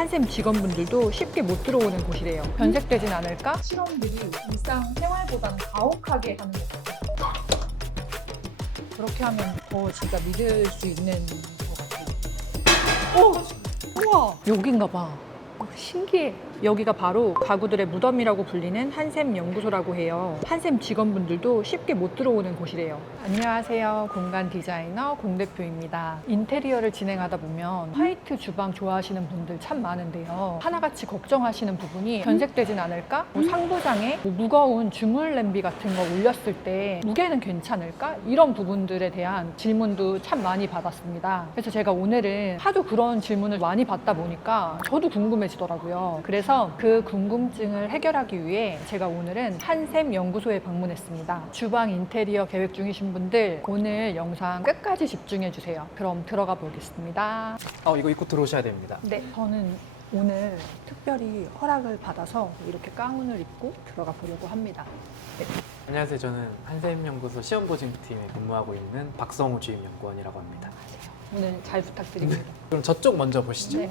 한샘 직원분들도 쉽게 못 들어오는 곳이래요. 변색되진 않을까? 실험들이 일상생활보다는 가혹하게 하는 것 같아요. 그렇게 하면 더 진짜 믿을 수 있는 것 같아요. 우와! 여긴가 봐. 신기해. 여기가 바로 가구들의 무덤이라고 불리는 한샘 연구소라고 해요. 한샘 직원분들도 쉽게 못 들어오는 곳이래요. 안녕하세요. 공간 디자이너 공 대표입니다. 인테리어를 진행하다 보면 화이트 주방 좋아하시는 분들 참 많은데요. 하나같이 걱정하시는 부분이 변색되진 않을까? 상부장에 무거운 주물 냄비 같은 거 올렸을 때 무게는 괜찮을까? 이런 부분들에 대한 질문도 참 많이 받았습니다. 그래서 제가 오늘은 하도 그런 질문을 많이 받다 보니까 저도 궁금해지더라고요. 그래서 그 궁금증을 해결하기 위해 제가 오늘은 한샘 연구소에 방문했습니다. 주방 인테리어 계획 중이신 분들 오늘 영상 끝까지 집중해 주세요. 그럼 들어가 보겠습니다. 이거 입고 들어오셔야 됩니다. 네, 저는 오늘 특별히 허락을 받아서 이렇게 가운을 입고 들어가 보려고 합니다. 네. 안녕하세요. 저는 한샘연구소 시험보증팀에 근무하고 있는 박성우 주임연구원이라고 합니다. 오늘 잘 부탁드립니다. 그럼 저쪽 먼저 보시죠. 네.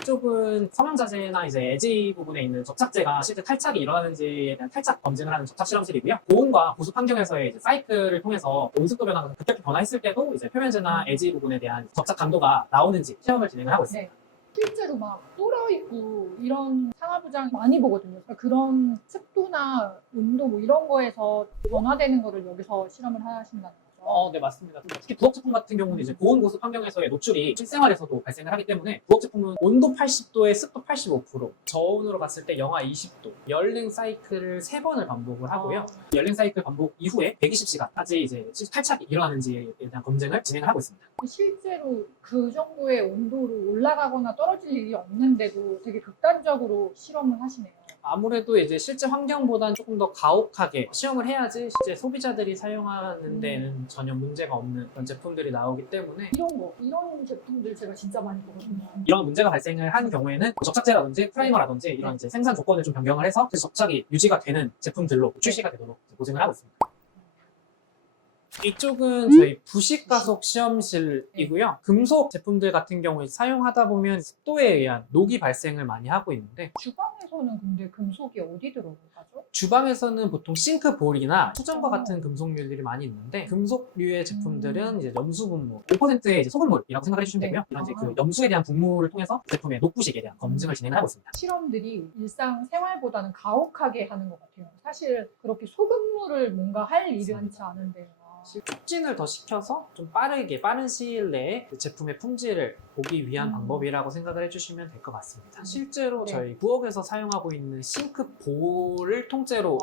이쪽은 섬양자재나 이제 에지 부분에 있는 접착제가 실제 탈착이 일어나는지에 대한 탈착 검증을 하는 접착 실험실이고요. 고온과 보습 환경에서의 이제 사이클을 통해서 온습도 변화가 급격히 변화했을 때도 이제 표면재나 에지 부분에 대한 접착 강도가 나오는지 시험을 진행을 하고 있습니다. 네. 실제로 막 뚫어있고 이런 상하부장 많이 보거든요. 그러니까 그런 습도나 온도 뭐 이런 거에서 변화되는 거를 여기서 실험을 하신다는 거죠. 네, 맞습니다. 특히 부엌 제품 같은 경우는 이제 고온 고습 환경에서의 노출이 실생활에서도 발생을 하기 때문에 부엌 제품은 온도 80도에 습도 85%, 저온으로 갔을 때 영하 20도, 열냉 사이클을 3번을 반복을 하고요. 열냉 사이클 반복 이후에 120시간까지 이제 탈착이 일어나는지에 대한 검증을 진행을 하고 있습니다. 실제로 그 정도의 온도로 올라가거나 떨어질 일이 없는데도 되게 극단적으로 실험을 하시네요. 아무래도 이제 실제 환경보다는 조금 더 가혹하게 시험을 해야지 실제 소비자들이 사용하는 데는 전혀 문제가 없는 그런 제품들이 나오기 때문에 이런 제품들 제가 진짜 많이 보거든요. 이런 문제가 발생을 한 경우에는 접착제라든지 프라이머라든지 이런 이제 생산 조건을 좀 변경을 해서 접착이 유지가 되는 제품들로 출시가 되도록 보증을 하고 있습니다. 이쪽은 저희 부식가속 시험실이고요. 금속 제품들 같은 경우에 사용하다 보면 습도에 의한 녹이 발생을 많이 하고 있는데 주방에서는 근데 금속이 어디 들어가죠? 주방에서는 보통 싱크볼이나 수전과 같은 금속류들이 많이 있는데 금속류의 제품들은 이제 염수 분무, 5%의 이제 소금물이라고 생각해 주시면 되고요. 이런 이제 그 염수에 대한 분무를 통해서 제품의 녹부식에 대한 검증을 진행하고 있습니다. 실험들이 일상생활보다는 가혹하게 하는 것 같아요. 사실 그렇게 소금물을 뭔가 할 일이 많지 않은데 촉진을 더 시켜서 좀 빠른 시일 내에 그 제품의 품질을 보기 위한 방법이라고 생각을 해주시면 될 것 같습니다. 실제로 네. 저희 부엌에서 사용하고 있는 싱크볼을 통째로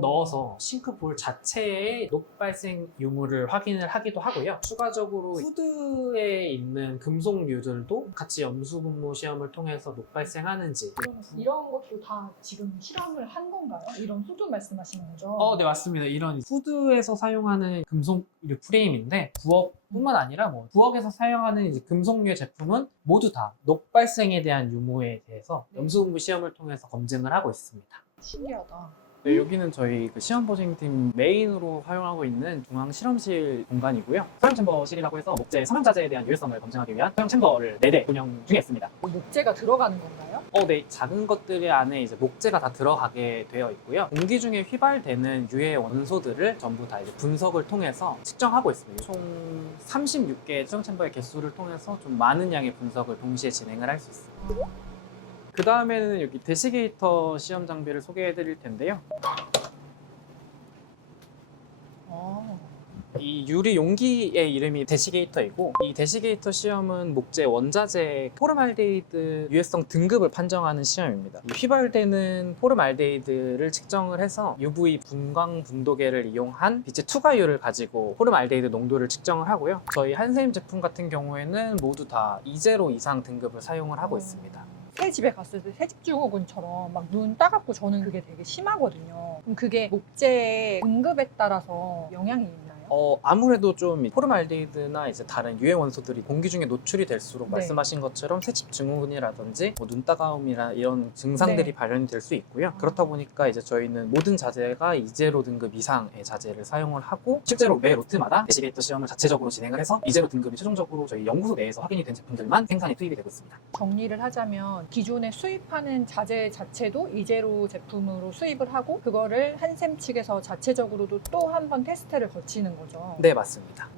넣어서 싱크볼 자체의 녹 발생 유무를 확인을 하기도 하고요. 추가적으로 후드에 있는 금속류들도 같이 염수 분무 시험을 통해서 녹 발생하는지. 이런 것도 다 지금 실험을 한 건가요? 이런 수도 말씀하시는 거죠? 네, 맞습니다. 이런 후드에서 사용하는 금속류 프레임인데 부엌뿐만 아니라 뭐 부엌에서 사용하는 이제 금속류의 제품은 모두 다 녹 발생에 대한 유무에 대해서 염수 분무 시험을 통해서 검증을 하고 있습니다. 신기하다. 네, 여기는 저희 그 시험보증팀 메인으로 사용하고 있는 중앙 실험실 공간이고요. 소형 챔버실이라고 해서 목재 섬양자재에 대한 유해성을 검증하기 위한 소형 챔버를 4대 운영 중에 있습니다. 목재가 들어가는 건가요? 네, 작은 것들 안에 이제 목재가 다 들어가게 되어 있고요. 공기 중에 휘발되는 유해 원소들을 전부 다 이제 분석을 통해서 측정하고 있습니다. 총 36개의 수정 챔버의 개수를 통해서 좀 많은 양의 분석을 동시에 진행을 할 수 있습니다. 그 다음에는 여기 데시게이터 시험 장비를 소개해 드릴 텐데요. 이 유리 용기의 이름이 데시게이터이고, 이 데시게이터 시험은 목재 원자재 포름알데히드 유해성 등급을 판정하는 시험입니다. 이 휘발되는 포름알데히드를 측정을 해서 UV 분광 분도계를 이용한 빛의 투과율을 가지고 포름알데히드 농도를 측정을 하고요. 저희 한샘 제품 같은 경우에는 모두 다 2제로 이상 등급을 사용을 하고 있습니다. 새 집에 갔을 때 새집 증후군처럼 막 눈 따갑고 저는 그게 되게 심하거든요. 그럼 그게 목재 등급에 따라서 영향이 있나요? 아무래도 좀 포름알데히드나 이제 다른 유해 원소들이 공기 중에 노출이 될수록 네. 말씀하신 것처럼 새집 증후군이라든지 뭐 눈따가움이나 이런 증상들이 네. 발현이 될 수 있고요. 그렇다 보니까 이제 저희는 모든 자재가 이제로 등급 이상의 자재를 사용을 하고 실제로 매 로트마다 대시게이터 시험을 자체적으로 진행을 해서 이제로 등급이 최종적으로 저희 연구소 내에서 확인이 된 제품들만 생산이 투입이 되고 있습니다. 정리를 하자면 기존에 수입하는 자재 자체도 이제로 제품으로 수입을 하고 그거를 한샘 측에서 자체적으로도 또 한 번 테스트를 거치는 거죠. 네, 맞습니다.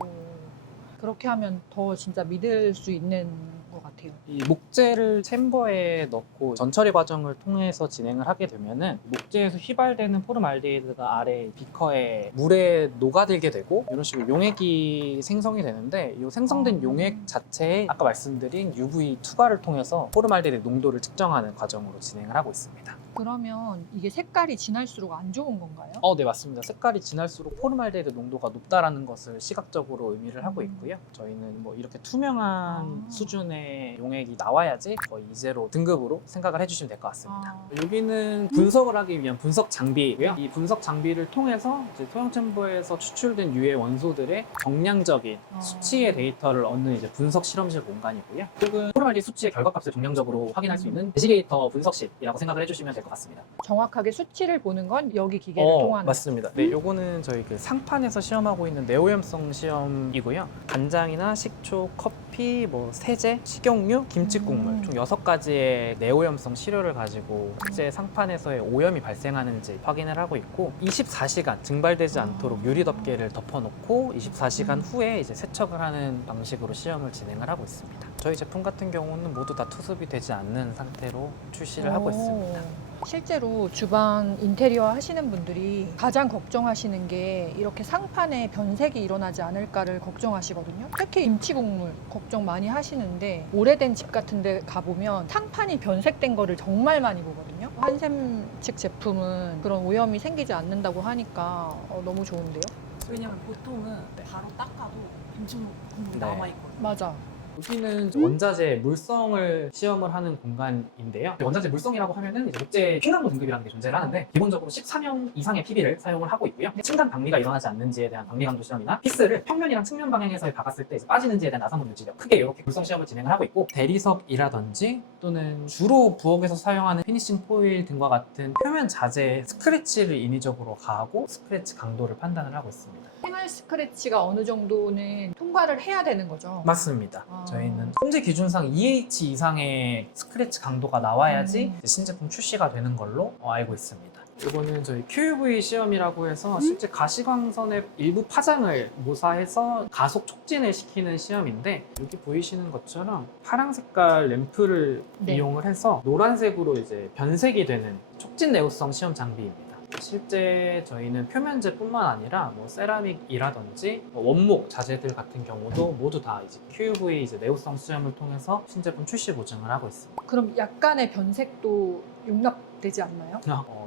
그렇게 하면 더 진짜 믿을 수 있는 것 같아요. 이 목재를 챔버에 넣고 전처리 과정을 통해서 진행을 하게 되면은 목재에서 휘발되는 포름알데히드가 아래 비커에 물에 녹아들게 되고 이런 식으로 용액이 생성이 되는데 이 생성된 용액 자체에 아까 말씀드린 UV 투과를 통해서 포름알데히드 농도를 측정하는 과정으로 진행을 하고 있습니다. 그러면 이게 색깔이 진할수록 안 좋은 건가요? 네, 맞습니다. 색깔이 진할수록 포름알데히드 농도가 높다라는 것을 시각적으로 의미를 하고 있고요. 저희는 뭐 이렇게 투명한 수준의 용액이 나와야지 거의 이제로 등급으로 생각을 해주시면 될 것 같습니다. 여기는 분석을 하기 위한 분석 장비이고요. 이 분석 장비를 통해서 이제 소형 챔버에서 추출된 유해 원소들의 정량적인 수치의 데이터를 얻는 이제 분석 실험실 공간이고요. 이쪽은 포름알데히드 수치의 결과값을 정량적으로 확인할 수 있는 대시게이터 분석실이라고 생각을 해주시면 될 것 같습니다. 정확하게 수치를 보는 건 여기 기계를 통하는. 맞습니다. 네, 요거는 저희 그 상판에서 시험하고 있는 내오염성 시험이고요. 간장이나 식초, 커피, 뭐 세제, 식용유, 김치 국물 총 6가지의 내오염성 시료를 가지고 실제 상판에서의 오염이 발생하는지 확인을 하고 있고 24시간 증발되지 않도록 유리 덮개를 덮어놓고 24시간 후에 이제 세척을 하는 방식으로 시험을 진행을 하고 있습니다. 저희 제품 같은 경우는 모두 다 투습이 되지 않는 상태로 출시를 하고 있습니다. 실제로 주방 인테리어 하시는 분들이 가장 걱정하시는 게 이렇게 상판에 변색이 일어나지 않을까를 걱정하시거든요. 특히 김치국물 걱정 많이 하시는데 오래된 집 같은 데 가보면 상판이 변색된 거를 정말 많이 보거든요. 한샘 측 제품은 그런 오염이 생기지 않는다고 하니까 너무 좋은데요? 왜냐면 보통은 바로 닦아도 김치국물 네. 남아있거든요. 맞아. 여기는 원자재 물성을 시험을 하는 공간인데요. 원자재 물성이라고 하면은 이제 목재 킹강도 등급이라는 게 존재를 하는데 기본적으로 14명 이상의 PB를 사용을 하고 있고요. 층간 방리가 일어나지 않는지에 대한 방리 강도 시험이나 피스를 평면이랑 측면 방향에서 박았을 때 이제 빠지는지에 대한 나사물 유지력 크게 이렇게 물성 시험을 진행을 하고 있고 대리석이라든지 또는 주로 부엌에서 사용하는 피니싱 포일 등과 같은 표면 자재에 스크래치를 인위적으로 가하고 스크래치 강도를 판단을 하고 있습니다. 생활 스크래치가 어느 정도는 통과를 해야 되는 거죠. 맞습니다. 저희는 품질 기준상 EH 이상의 스크래치 강도가 나와야지 이제 신제품 출시가 되는 걸로 알고 있습니다. 이거는 저희 QUV 시험이라고 해서 실제 가시광선의 일부 파장을 모사해서 가속 촉진을 시키는 시험인데 여기 보이시는 것처럼 파란 색깔 램프를 네. 이용을 해서 노란색으로 이제 변색이 되는 촉진 내구성 시험 장비입니다. 실제 저희는 표면재뿐만 아니라 뭐 세라믹이라든지 뭐 원목 자재들 같은 경우도 모두 다 이제 QUV 이제 내구성 시험을 통해서 신제품 출시 보증을 하고 있습니다. 그럼 약간의 변색도 용납되지 않나요?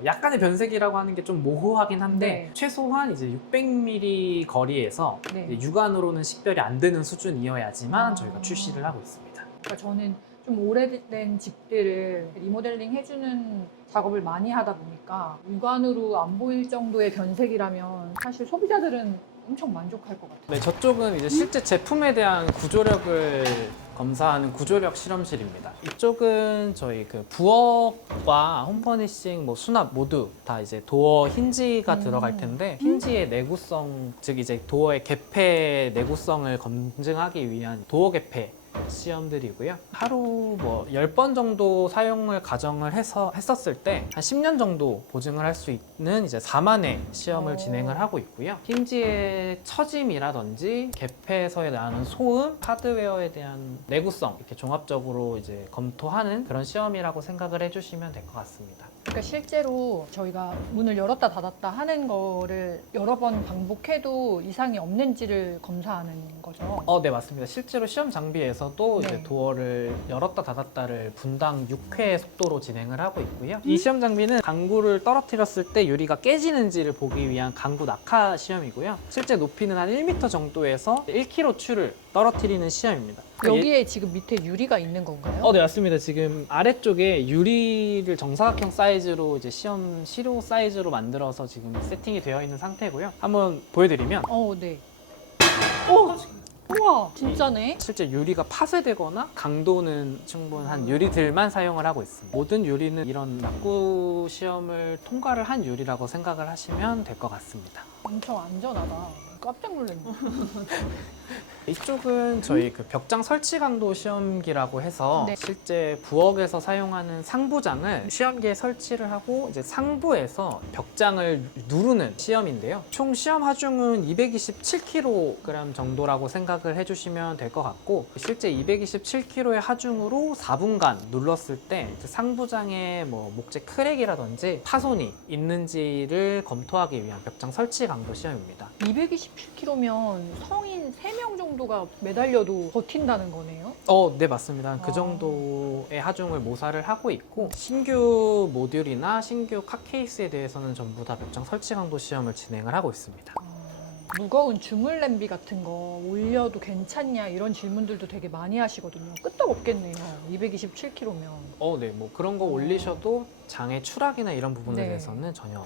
약간의 변색이라고 하는 게 좀 모호하긴 한데 네. 최소한 이제 600mm 거리에서 네. 이제 육안으로는 식별이 안 되는 수준이어야지만 저희가 출시를 하고 있습니다. 그러니까 저는 좀 오래된 집들을 리모델링 해주는 작업을 많이 하다 보니까 육안으로 안 보일 정도의 변색이라면 사실 소비자들은 엄청 만족할 것 같아요. 네, 저쪽은 이제 실제 제품에 대한 구조력을 검사하는 구조력 실험실입니다. 이쪽은 저희 그 부엌과 홈퍼니싱, 뭐 수납 모두 다 이제 도어 힌지가 들어갈 텐데 힌지의 내구성, 즉 이제 도어의 개폐 내구성을 검증하기 위한 도어 개폐 시험들이고요. 하루 뭐 10번 정도 사용을 가정을 해서 했었을 때 한 10년 정도 보증을 할 수 있는 이제 4만회 시험을 진행을 하고 있고요. 힌지의 처짐이라든지 개폐에서 나는 소음, 하드웨어에 대한 내구성 이렇게 종합적으로 이제 검토하는 그런 시험이라고 생각을 해주시면 될 것 같습니다. 그러니까 실제로 저희가 문을 열었다 닫았다 하는 거를 여러 번 반복해도 이상이 없는지를 검사하는 거죠. 네, 맞습니다. 실제로 시험 장비에서도 네. 이제 도어를 열었다 닫았다를 분당 6회 속도로 진행을 하고 있고요. 이 시험 장비는 강구를 떨어뜨렸을 때 유리가 깨지는지를 보기 위한 강구 낙하 시험이고요. 실제 높이는 한 1m 정도에서 1kg 추를 떨어뜨리는 시험입니다. 여기에 지금 밑에 유리가 있는 건가요? 네, 맞습니다. 지금 아래쪽에 유리를 정사각형 사이즈로 이제 시험 시료 사이즈로 만들어서 지금 세팅이 되어 있는 상태고요. 한번 보여드리면 네. 우와, 진짜네. 실제 유리가 파쇄되거나 강도는 충분한 유리들만 사용을 하고 있습니다. 모든 유리는 이런 낙구 시험을 통과를 한 유리라고 생각을 하시면 될 것 같습니다. 엄청 안전하다. 깜짝 놀랐네. 이쪽은 저희 그 벽장 설치 강도 시험기라고 해서 네. 실제 부엌에서 사용하는 상부장을 시험기에 설치를 하고 이제 상부에서 벽장을 누르는 시험인데요. 총 시험 하중은 227kg 정도라고 생각을 해주시면 될 것 같고, 실제 227kg의 하중으로 4분간 눌렀을 때 상부장에 뭐 목재 크랙이라든지 파손이 있는지를 검토하기 위한 벽장 설치 강도 시험입니다. 227kg면 성인 3명 정도가 매달려도 버틴다는 거네요? 네, 맞습니다. 그 아. 정도의 하중을 모사를 하고 있고, 신규 모듈이나 신규 카 케이스에 대해서는 전부 다 벽장 설치 강도 시험을 진행을 하고 있습니다. 무거운 주물 냄비 같은 거 올려도 괜찮냐 이런 질문들도 되게 많이 하시거든요. 끄떡 없겠네요. 227kg면. 네, 뭐 그런 거 올리셔도 장의 추락이나 이런 부분에 네. 대해서는 전혀.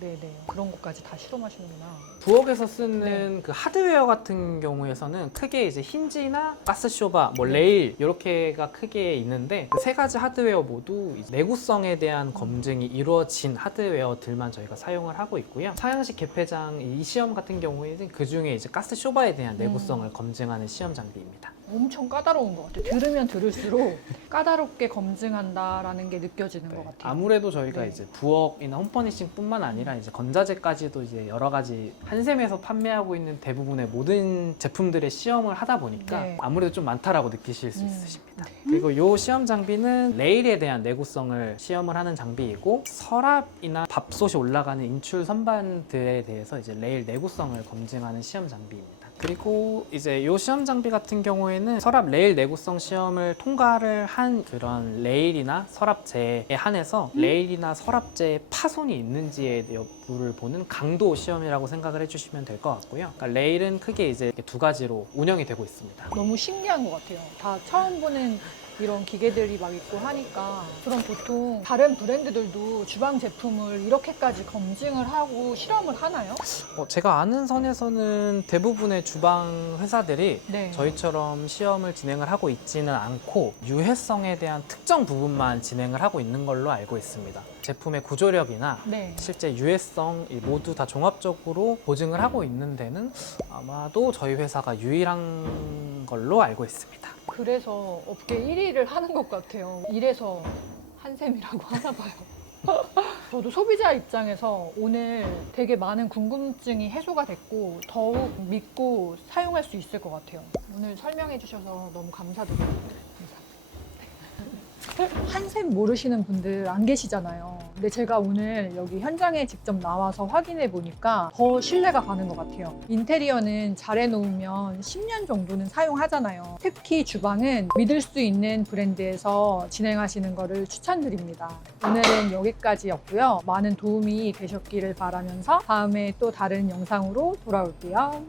네네. 그런 것까지 다 실험하시는구나. 부엌에서 쓰는 네. 그 하드웨어 같은 경우에서는 크게 이제 힌지나 가스쇼바, 뭐 레일 이렇게가 크게 있는데 그 세 가지 하드웨어 모두 이제 내구성에 대한 검증이 이루어진 하드웨어들만 저희가 사용을 하고 있고요. 사양식 개폐장 이 시험 같은 경우에는 그 중에 이제 가스쇼바에 대한 내구성을 검증하는 시험 장비입니다. 엄청 까다로운 것 같아요. 들으면 들을수록 까다롭게 검증한다라는 게 느껴지는 것 같아요. 아무래도 저희가 네. 이제 부엌이나 홈퍼니싱뿐만 아니라 이제 건자재까지도 이제 여러 가지 한샘에서 판매하고 있는 대부분의 모든 제품들의 시험을 하다 보니까 네. 아무래도 좀 많다라고 느끼실 수 음. 있으십니다. 그리고 이 시험 장비는 레일에 대한 내구성을 시험을 하는 장비이고, 서랍이나 밥솥이 올라가는 인출 선반들에 대해서 이제 레일 내구성을 검증하는 시험 장비입니다. 그리고 이제 이 시험 장비 같은 경우에는 서랍 레일 내구성 시험을 통과를 한 그런 레일이나 서랍재에 한해서 레일이나 서랍재에 파손이 있는지의 여부를 보는 강도 시험이라고 생각을 해주시면 될 것 같고요. 그러니까 레일은 크게 이제 이렇게 두 가지로 운영이 되고 있습니다. 너무 신기한 것 같아요. 다 처음 보는 이런 기계들이 막 있고 하니까. 그럼 보통 다른 브랜드들도 주방 제품을 이렇게까지 검증을 하고 실험을 하나요? 제가 아는 선에서는 대부분의 주방 회사들이 네. 저희처럼 시험을 진행을 하고 있지는 않고 유해성에 대한 특정 부분만 진행을 하고 있는 걸로 알고 있습니다. 제품의 구조력이나 네. 실제 유해성 모두 다 종합적으로 보증을 하고 있는 데는 아마도 저희 회사가 유일한 걸로 알고 있습니다. 그래서 업계 1위를 하는 것 같아요. 이래서 한샘이라고 하나 봐요. 저도 소비자 입장에서 오늘 되게 많은 궁금증이 해소가 됐고 더욱 믿고 사용할 수 있을 것 같아요. 오늘 설명해 주셔서 너무 감사드려요. 한샘 모르시는 분들 안 계시잖아요. 근데 제가 오늘 여기 현장에 직접 나와서 확인해 보니까 더 신뢰가 가는 것 같아요. 인테리어는 잘 해놓으면 10년 정도는 사용하잖아요. 특히 주방은 믿을 수 있는 브랜드에서 진행하시는 거를 추천드립니다. 오늘은 여기까지였고요. 많은 도움이 되셨기를 바라면서 다음에 또 다른 영상으로 돌아올게요.